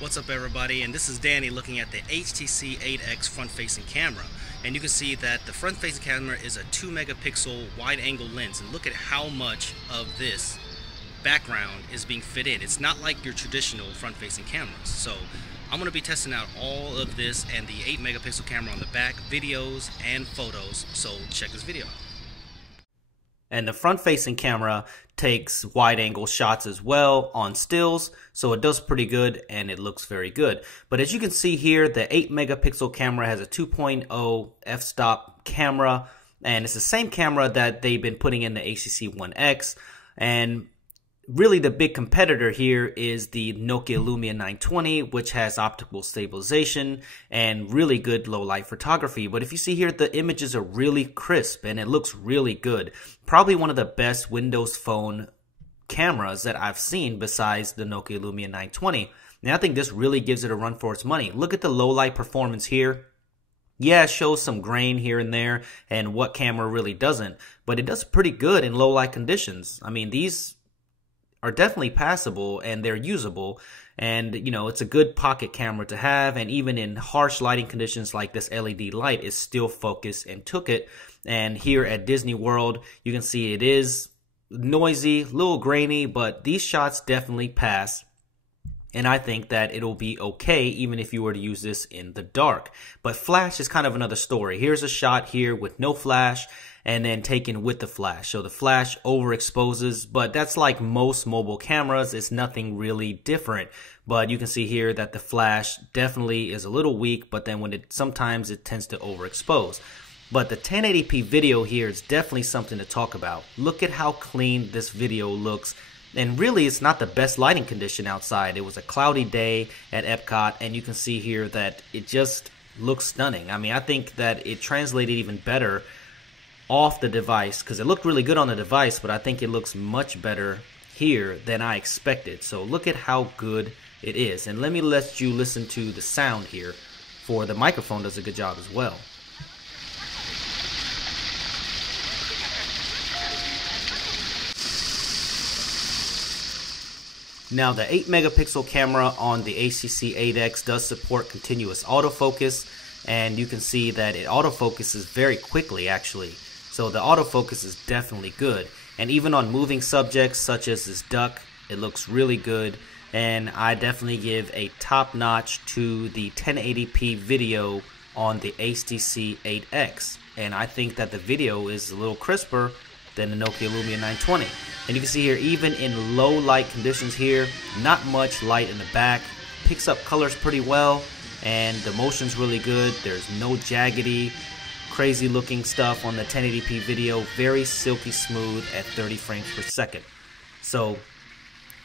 What's up everybody, and this is Danny looking at the HTC 8X front-facing camera, and you can see that the front-facing camera is a 2 megapixel wide-angle lens, and look at how much of this background is being fit in. It's not like your traditional front-facing cameras. So I'm going to be testing out all of this and the 8 megapixel camera on the back, videos and photos, so check this video out. And the front-facing camera takes wide-angle shots as well on stills, so it does pretty good and it looks very good. But as you can see here, the 8 megapixel camera has a 2.0 f-stop camera, and it's the same camera that they've been putting in the HTC One X. And really the big competitor here is the Nokia Lumia 920, which has optical stabilization and really good low light photography. But if you see here, the images are really crisp and it looks really good. Probably one of the best Windows Phone cameras that I've seen besides the Nokia Lumia 920. And I think this really gives it a run for its money. Look at the low light performance here. Yeah, it shows some grain here and there, and what camera really doesn't, but it does pretty good in low light conditions. I mean, these are definitely passable and they're usable, and you know, it's a good pocket camera to have, and even in harsh lighting conditions like this LED light, it still focused and took it. And here at Disney World, you can see it is noisy, a little grainy, but these shots definitely pass. And I think that it'll be okay even if you were to use this in the dark. But flash is kind of another story. Here's a shot here with no flash and then taken with the flash. So the flash overexposes, but that's like most mobile cameras. It's nothing really different. But you can see here that the flash definitely is a little weak, but then when sometimes it tends to overexpose. But the 1080p video here is definitely something to talk about. Look at how clean this video looks. And really, it's not the best lighting condition outside. It was a cloudy day at Epcot, and you can see here that it just looks stunning. I mean, I think that it translated even better off the device, because it looked really good on the device, but I think it looks much better here than I expected. So look at how good it is. And let me let you listen to the sound here, for the microphone does a good job as well. Now, the 8 megapixel camera on the HTC 8X does support continuous autofocus, and you can see that it autofocuses very quickly actually. So the autofocus is definitely good, and even on moving subjects such as this duck, it looks really good. And I definitely give a top notch to the 1080p video on the HTC 8X, and I think that the video is a little crisper than the Nokia Lumia 920. And you can see here, even in low light conditions here, not much light in the back, picks up colors pretty well, and the motion's really good. There's no jaggedy, crazy looking stuff on the 1080p video. Very silky smooth at 30 frames per second. So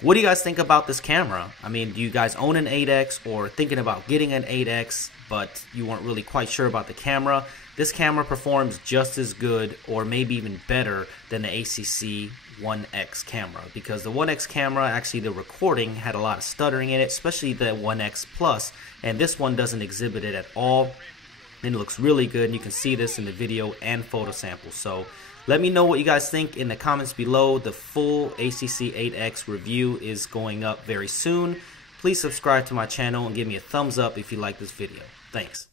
what do you guys think about this camera? I mean, do you guys own an 8X or thinking about getting an 8X, but you weren't really quite sure about the camera? This camera performs just as good or maybe even better than the HTC One X camera, because the One X camera, actually the recording had a lot of stuttering in it, especially the One X Plus, and this one doesn't exhibit it at all, and it looks really good, and you can see this in the video and photo samples. So let me know what you guys think in the comments below. The full HTC 8X review is going up very soon. Please subscribe to my channel and give me a thumbs up if you like this video. Thanks.